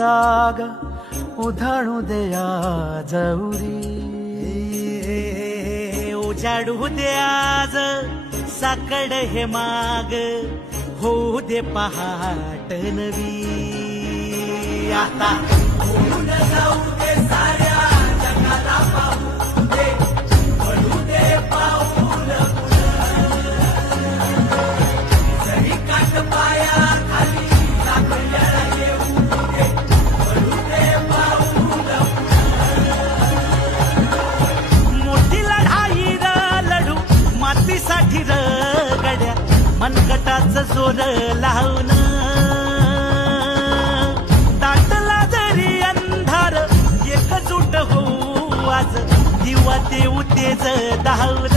जाग उधाणू दे आज उरी. उजाडू दे आज साकड हे माग होऊ दे पहाट नवी. आता होऊन जाऊ दे साऱ्या जगाला पाहू दे पडू दे पाऊल जरी काट पाया खाली लागल्याला येऊ दे पडू दे पाऊल. मोठी लढाई लढू मातीसाठी रगड्या मनगटाचं जोर लावून. दाटला जरी अंधार एकजूट होऊ आज दिवा देऊ तेज धावून.